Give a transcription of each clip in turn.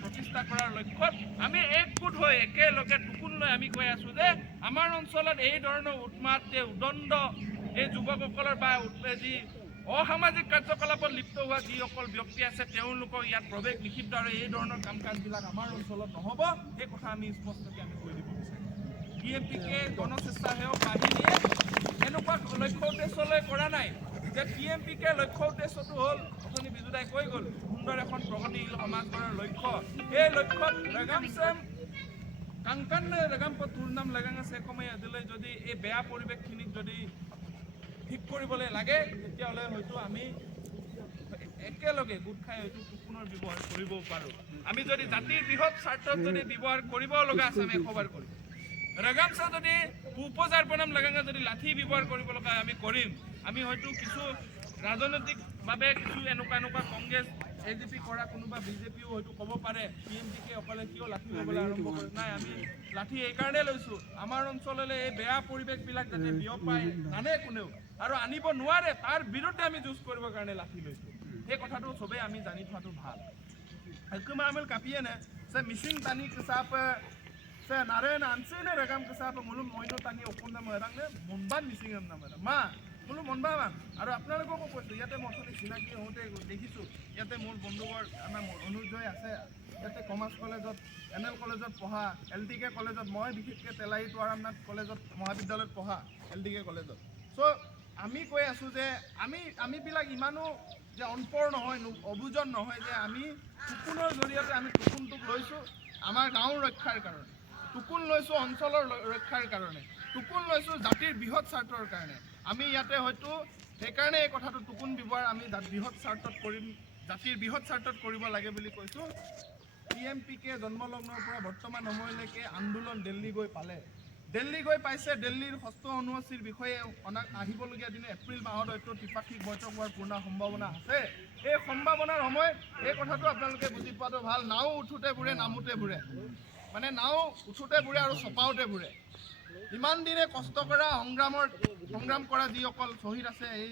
প্ৰতিষ্ঠা কৰাৰ লক্ষ্যত আমি একগোট হৈ একেলগে টুকুন লৈ আমি কৈ আছো যে আমাৰ অঞ্চলত এই ধৰণৰ উন্মাদ উদণ্ড এই যুৱকসকলৰ বা যি অসামাজিক কাৰ্যকলাপত লিপ্ত হোৱা যিসকল ব্যক্তি আছে তেওঁলোকক ইয়াত প্ৰৱেশ নিষিদ্ধ আৰু এই ধৰণৰ কাম কাজবিলাক আমাৰ অঞ্চলত নহ'ব এই কথা আমি স্পষ্টকৈ আমি কৈ দিব বিচাৰিম। PMPK গণস্বেচ্ছা সেৱক বাহিনীয়ে এনেকুৱা লক্ষ্য উদ্দেশ্যলৈ কৰা নাই যে PMPK লক্ষ্য উদ্দেশ্যটো হ'ল অথনি বিজুদাই কৈ গ'ল সুন্দৰ এখন প্ৰগতিশীল সমাজ গঢ়াৰ লক্ষ্য। এই লক্ষ্যত ৰেগামচেম কাংকান ৰেগামপথ তুৰনাম লেগাঙা চেকমে আজিলৈ যদি এই বেয়া পৰিৱেশখিনিক যদি ঠিক কৰিবলৈ লাগে তেতিয়াহ'লে হয়তো আমি একেলগে গোট খাই হয়তো টুকুনৰ ব্যৱহাৰ কৰিব পাৰোঁ। আমি যদি জাতিৰ বৃহৎ স্বাৰ্থত যদি ব্যৱহাৰ কৰিব লগা আছে আমি এশবাৰ কৰিম। ৰেগামচা যদি উপজাৰ প্ৰণাম লেগাঙা যদি লাঠি ব্যৱহাৰ কৰিব লগা আমি কৰিম। আমি হয়তো কিছু ৰাজনৈতিকভাৱে কিছু এনেকুৱা কংগ্ৰেছ AJP কৰা কোনোবা BJPও হয়তো ক'ব পাৰে PMPK অকলে কিয় লাঠি ল'বলৈ আৰম্ভ কৰে। নাই, আমি লাঠি এইকাৰণে লৈছোঁ আমাৰ অঞ্চললৈ এই বেয়া পৰিৱেশবিলাক যাতে বিয়পাই নানে কোনেও আৰু আনিব নোৱাৰে তাৰ বিৰুদ্ধে আমি যুঁজ কৰিবৰ কাৰণে লাঠি লৈছোঁ। সেই কথাটো চবেই আমি জানি থোৱাটো ভাল। हुकुम आमिल कापिए ने से मिसिंग तानी के साथ से नारायण आंसे ने रगम के साथ मुलुम मोइनो तानी ओकुंदा मरंग ने मुनबान मिसिंग हम नाम मा मुलुम मुनबा मा আৰু আপোনালোককো কৈছো ইয়াতে মঠনি চিনাকি হওঁতে দেখিছোঁ ইয়াতে মোৰ বন্ধুবৰ আমাৰ অনুজয় আছে ইয়াতে কমাৰ্চ কলেজত NL কলেজত পঢ়া LTK কলেজত মই বিশেষকৈ তেলাই তোৱাৰামনাথ কলেজত মহাবিদ্যালয়ত পঢ়া LTK কলেজত। সো আমি কৈ আছো যে আমিবিলাক ইমানো যে অনপৰ নহয় অবুজন নহয় যে আমি টুকুনৰ জৰিয়তে আমি টুকুনটোক লৈছোঁ আমাৰ গাঁৱৰ ৰক্ষাৰ কাৰণে, টুকুন লৈছোঁ অঞ্চলৰ ৰক্ষাৰ কাৰণে, টুকুন লৈছোঁ জাতিৰ বৃহৎ স্বাৰ্থৰ কাৰণে। আমি ইয়াতে হয়তো সেইকাৰণে এই কথাটো টুকুন ব্যৱহাৰ আমি বৃহৎ স্বাৰ্থত কৰিম, জাতিৰ বৃহৎ স্বাৰ্থত কৰিব লাগে বুলি কৈছোঁ। PMPK জন্মলগ্নৰ পৰা বৰ্তমান সময়লৈকে আন্দোলন দিল্লী গৈ পালে, দিল্লী গৈ পাইছে। দিল্লীৰ ষষ্ঠ অনুসূচীৰ বিষয়ে আহিবলগীয়া দিনে এপ্ৰিল মাহত হয়তো ত্ৰিপাক্ষিক বৈঠক হোৱাৰ পূৰ্ণ সম্ভাৱনা আছে। এই সম্ভাৱনাৰ সময়ত এই কথাটো আপোনালোকে বুজি পোৱাটো ভাল। নাও উঠোতে বুৰে নামোতে বুৰে, মানে নাও উঠোতে বুৰে আৰু চপাওতে বুৰে। ইমান দিনে কষ্ট কৰা সংগ্ৰাম কৰা যিসকল শ্বহীদ আছে এই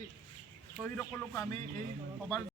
শ্বহীদসকলকো আমি এই সভাৰ